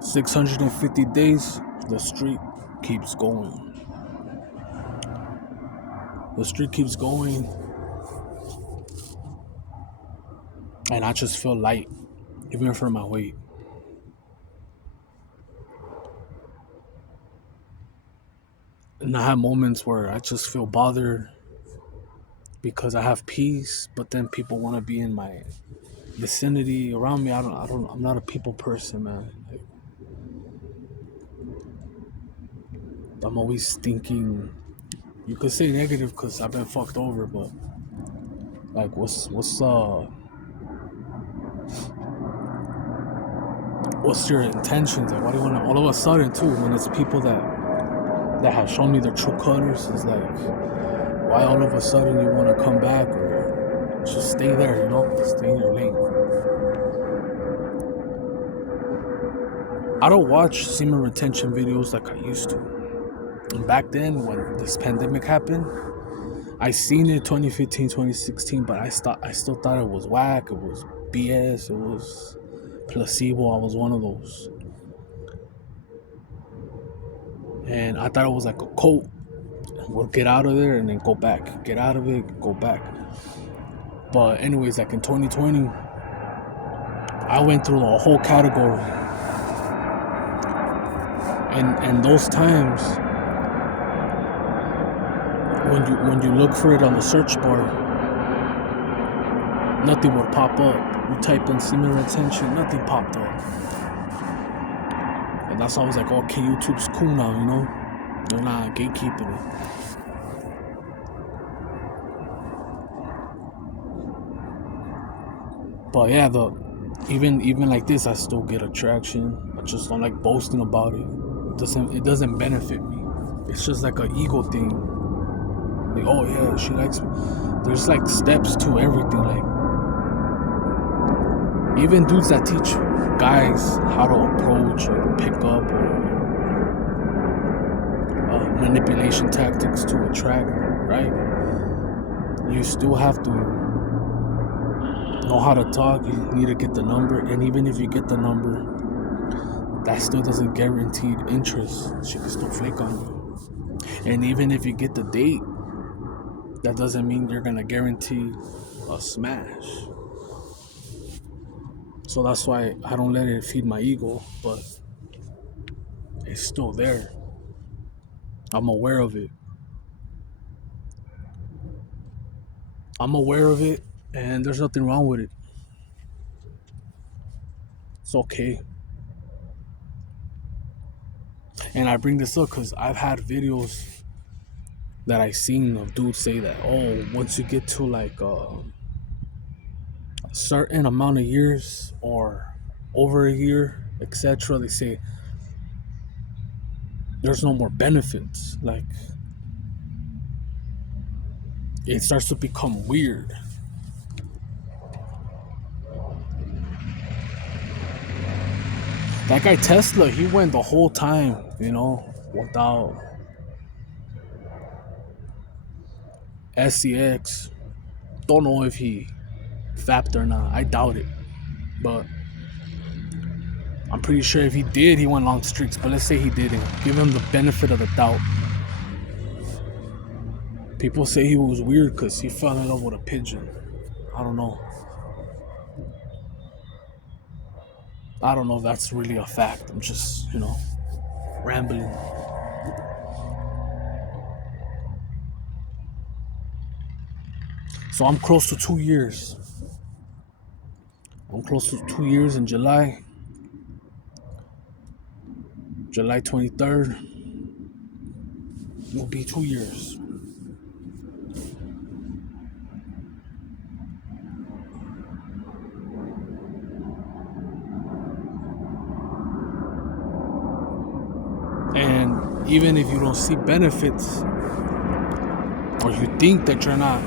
650 days, the streak keeps going. The streak keeps going, and I just feel light, even for my weight. And I have moments where I just feel bothered because I have peace, but then people want to be in my vicinity around me. I'm not a people person, man. I'm always thinking, you could say negative because I've been fucked over, but like, what's your intentions? Like, why do you want to? All of a sudden, too, when it's people that have shown me their true colors, it's like, why all of a sudden you want to come back or just stay there? Stay in your lane. I don't watch semen retention videos like I used to. And back then, when this pandemic happened, I seen it 2015, 2016, but I still thought it was whack. It was BS. It was placebo. I was one of those. And I thought it was like a cult. We'll get out of there and then go back. Get out of it, go back. But anyways, like in 2020, I went through the whole category. And those times, when you look for it on the search bar, nothing would pop up. You type in semen retention, nothing popped up. And that's why I was like, okay, YouTube's cool now, They're not gatekeeping it. But yeah, even like this, I still get attraction. I just don't like boasting about it. It doesn't benefit me. It's just like an ego thing. Like, oh yeah, she likes me. There's like steps to everything. Like, even dudes that teach guys how to approach or pick up or manipulation tactics to attract, right? You still have to know how to talk. You need to get the number, and even if you get the number, that still doesn't guarantee interest. She can still flake on you. And even if you get the date, that doesn't mean you're gonna guarantee a smash. So that's why I don't let it feed my ego, but it's still there. I'm aware of it. And there's nothing wrong with it. It's okay. And I bring this up because I've had videos that I've seen of dudes say that, oh, once you get to like a certain amount of years or over a year, etc., they say there's no more benefits. Like, it starts to become weird. That guy Tesla, he went the whole time, without SCX. Don't know if he fapped or not. I doubt it. But I'm pretty sure if he did, he went long streaks. But let's say he didn't. Give him the benefit of the doubt. People say he was weird because he fell in love with a pigeon. I don't know. I don't know if that's really a fact. I'm just, rambling. So I'm close to 2 years. I'm close to 2 years in July. July 23rd will be 2 years. And even if you don't see benefits, or you think that you're not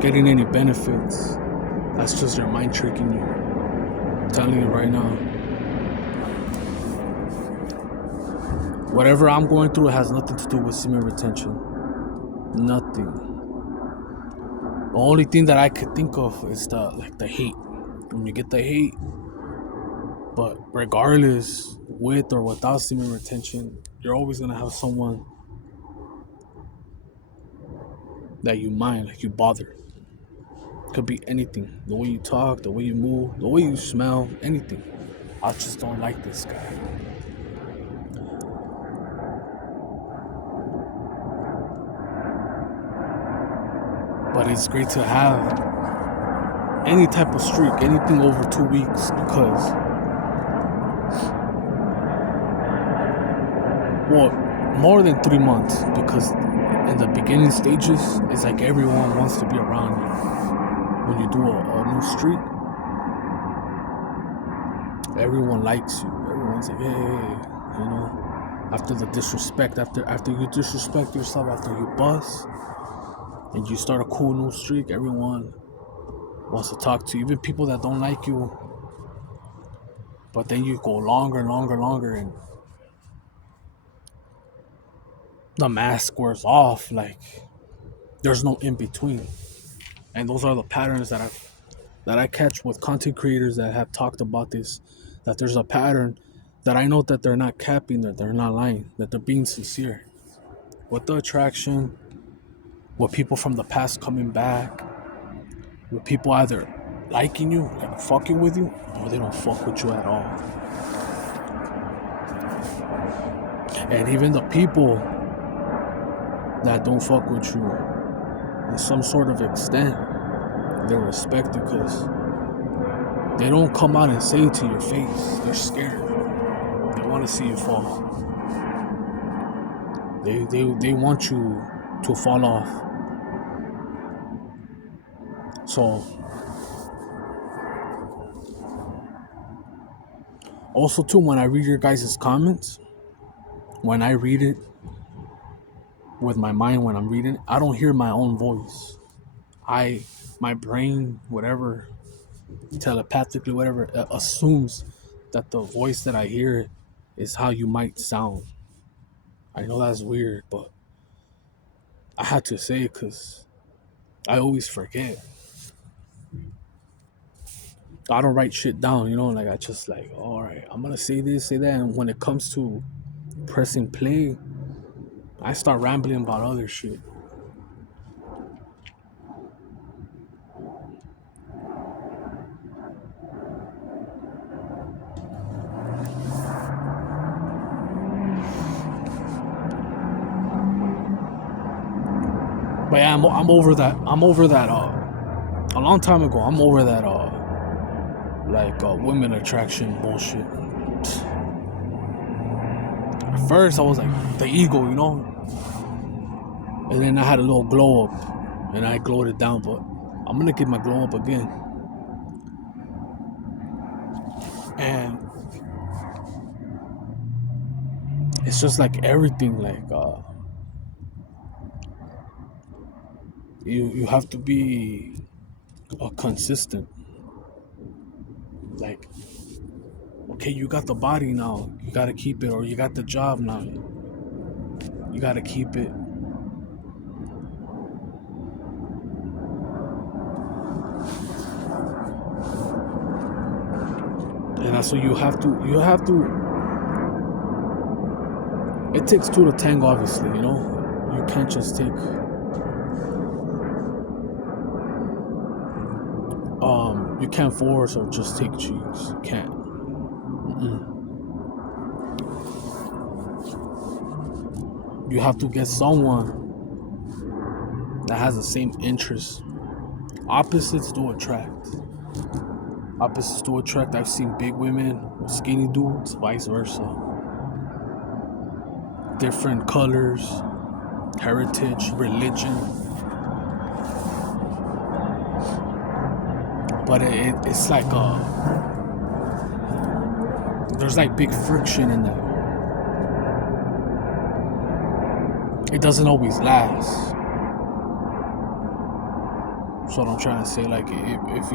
getting any benefits, that's just your mind tricking you. I'm telling you right now. Whatever I'm going through has nothing to do with semen retention. Nothing. The only thing that I could think of is the hate. When you get the hate, But regardless, with or without semen retention, you're always gonna have someone that you mind, like you bother. Could be anything. The way you talk, the way you move, the way you smell, anything. I just don't like this guy. But it's great to have any type of streak, anything over 2 weeks, because, well, more than 3 months, because in the beginning stages, it's like everyone wants to be around you. When you do a new streak, everyone likes you. Everyone's like, hey. After the disrespect, after you disrespect yourself, after you bust, and you start a cool new streak, everyone wants to talk to you. Even people that don't like you. But then you go longer and longer, and the mask wears off. Like, there's no in between. And those are the patterns that I catch with content creators that have talked about this. That there's a pattern that I know that they're not capping, that they're not lying, that they're being sincere. With the attraction, with people from the past coming back, with people either liking you, like fucking with you, or they don't fuck with you at all. And even the people that don't fuck with you in some sort of extent, they respect you, because they don't come out and say it to your face. They're scared. They want to see you fall. They want you to fall off. So also too, when I read your guys' comments, when I read it with my mind, when I'm reading it, I don't hear my own voice. My brain, whatever, telepathically, whatever, assumes that the voice that I hear is how you might sound. I know that's weird, but I had to say it because I always forget. I don't write shit down, like I just like, all right, I'm gonna say this, say that, and when it comes to pressing play, I start rambling about other shit. But yeah, I'm over that. I'm over that. A long time ago, I'm over that. Women attraction bullshit. At first, I was like the ego, and then I had a little glow up, and I glowed it down. But I'm gonna get my glow up again, and it's just like everything. Like you have to be consistent. Like, okay, you got the body now, you gotta keep it, or you got the job now, you gotta keep it. And that's what you have to. It takes two to tango, obviously. You can't just take. You can't force or just take cheeks. You can't. You have to get someone that has the same interests. Opposites do attract. Opposites do attract. I've seen big women with skinny dudes, vice versa. Different colors, heritage, religion. But it's like there's like big friction in that. It doesn't always last. That's what I'm trying to say. Like, if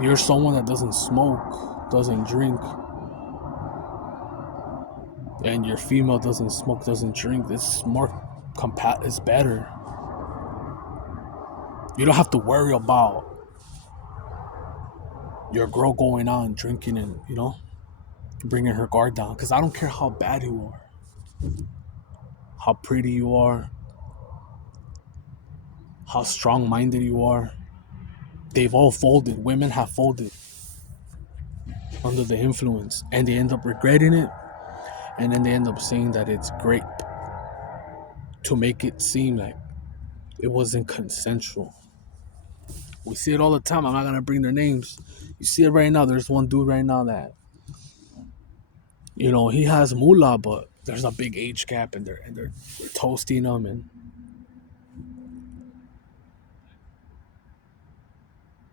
you're someone that doesn't smoke, doesn't drink, and your female doesn't smoke, doesn't drink, it's more it's better. You don't have to worry about your girl going out and drinking and bringing her guard down. Because I don't care how bad you are, how pretty you are, how strong-minded you are. They've all folded. Women have folded under the influence, and they end up regretting it, and then they end up saying that it's great to make it seem like it wasn't consensual. We see it all the time. I'm not gonna bring their names. You see it right now. There's one dude right now that he has moolah, but there's a big age gap, and they're toasting him, and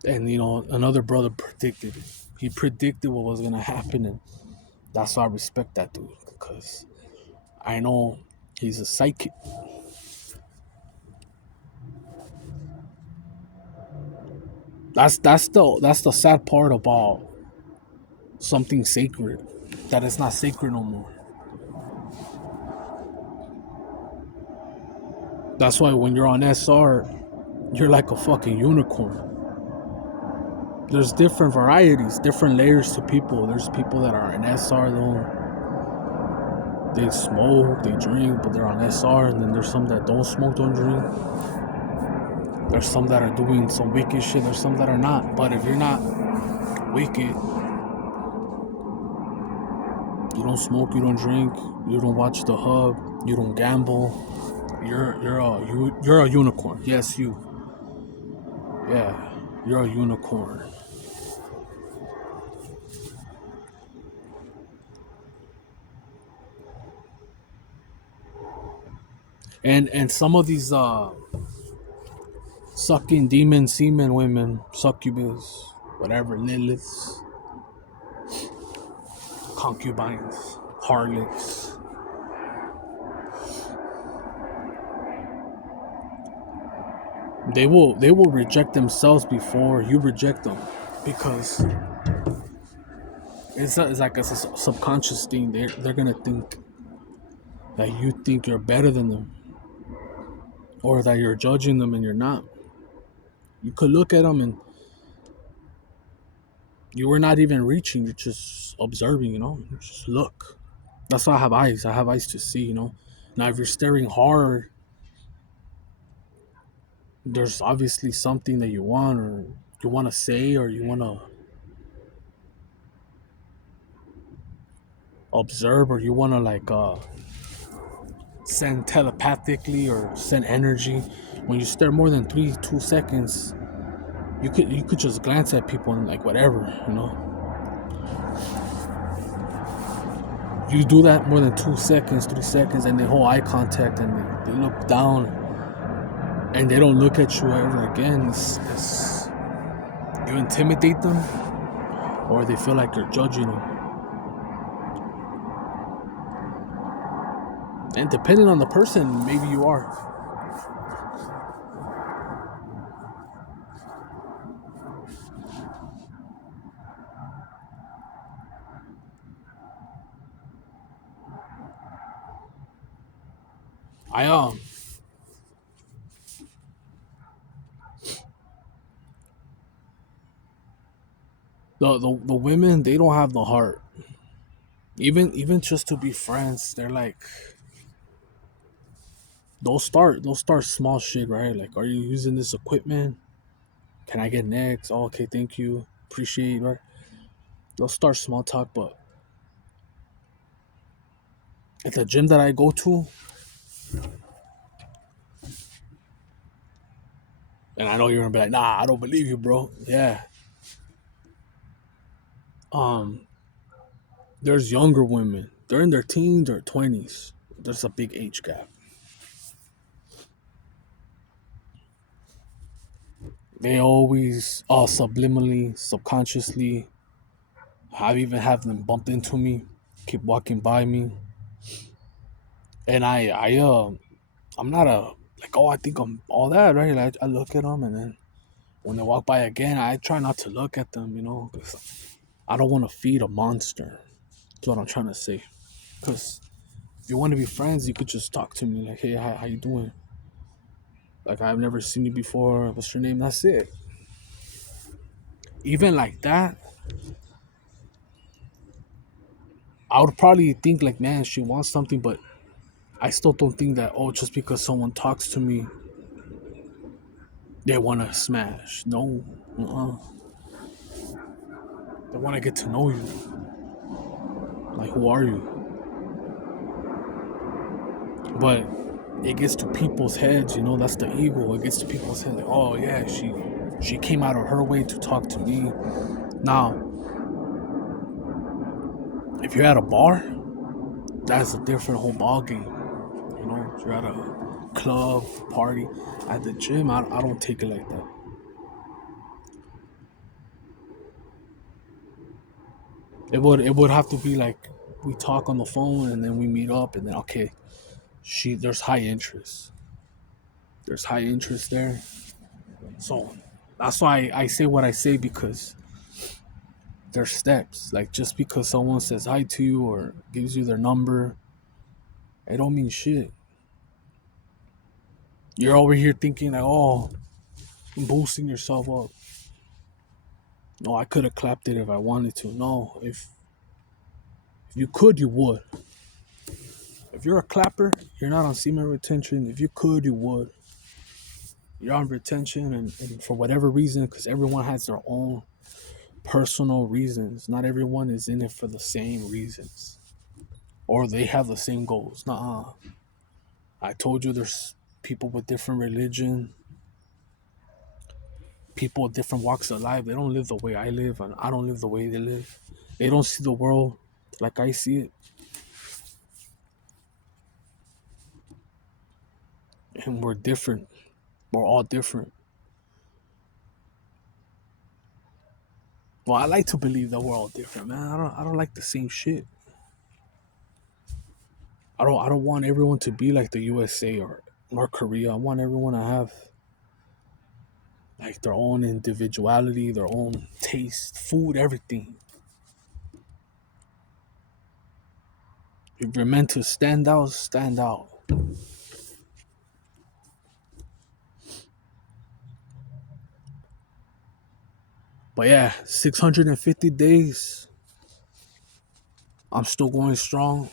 another brother predicted it. He predicted what was gonna happen, and that's why I respect that dude, because I know he's a psychic. That's the sad part about something sacred, that it's not sacred no more. That's why when you're on SR, you're like a fucking unicorn. There's different varieties, different layers to people. There's people that are on SR though. They smoke, they drink, but they're on SR, and then there's some that don't smoke, don't drink. There's some that are doing some wicked shit. There's some that are not. But if you're not wicked, you don't smoke, you don't drink, you don't watch the hub, you don't gamble. You're a unicorn. Yes, you. Yeah, you're a unicorn. And some of these sucking demon semen women, succubus, whatever, liliths, concubines, harlots, they will reject themselves before you reject them, because it's like a subconscious thing. They're gonna think that you think you're better than them, or that you're judging them and you're not. You could look at them and you were not even reaching. You're just observing. You just look. That's why I have eyes. I have eyes to see. Now if you're staring hard, there's obviously something that you want, or you want to say, or you want to observe, or you want to like send telepathically or send energy. When you stare more than 2 seconds, you could just glance at people and like whatever. You do that more than 2 seconds, 3 seconds, and they hold eye contact, and they look down, and they don't look at you ever again. You intimidate them, or they feel like you're judging them. And depending on the person, maybe you are. I the women, they don't have the heart. Even just to be friends, they're like, they'll start small shit, right? Like, are you using this equipment? Can I get next? Oh, okay, thank you, appreciate, right? They'll start small talk, but at the gym that I go to, and I know you're gonna be like, nah, I don't believe you, bro. Yeah. Um, there's younger women. They're in their teens or 20s. There's a big age gap. They always, subliminally, subconsciously, I've even have them bumped into me, keep walking by me, and I'm not a like, oh, I think I'm all that, right? Like, I look at them, and then when they walk by again, I try not to look at them, 'cause I don't want to feed a monster. That's what I'm trying to say. Because if you want to be friends, you could just talk to me like, hey, how you doing? Like, I've never seen you before. What's your name? That's it. even like that, I would probably think like, man, she wants something, but I still don't think that, oh, just because someone talks to me, they want to smash. No, they want to get to know you. Like, who are you? But it gets to people's heads, that's the ego. It gets to people's heads, like, oh yeah, she came out of her way to talk to me. Now, if you're at a bar, that's a different whole ball game. If you're at a club party, at the gym, I don't take it like that. It would have to be like we talk on the phone and then we meet up and then okay, there's high interest. There's high interest there. So that's why I say what I say, because there's steps. Like, just because someone says hi to you or gives you their number, it don't mean shit. You're over here thinking like, oh, boosting yourself up. No, I could have clapped it if I wanted to. No, if you could, you would. If you're a clapper, you're not on semen retention. If you could, you would. You're on retention, and for whatever reason, because everyone has their own personal reasons. Not everyone is in it for the same reasons, or they have the same goals. Nuh-uh. I told you there's people with different religion, people with different walks of life. They don't live the way I live, and I don't live the way they live. They don't see the world like I see it, and we're different. We're all different. Well, I like to believe that we're all different, man. I don't like the same shit. I don't want everyone to be like the USA or North Korea. I want everyone to have like their own individuality, their own taste, food, everything. If you're meant to stand out, stand out. But yeah, 650 days. I'm still going strong.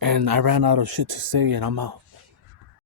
And I ran out of shit to say, and I'm out.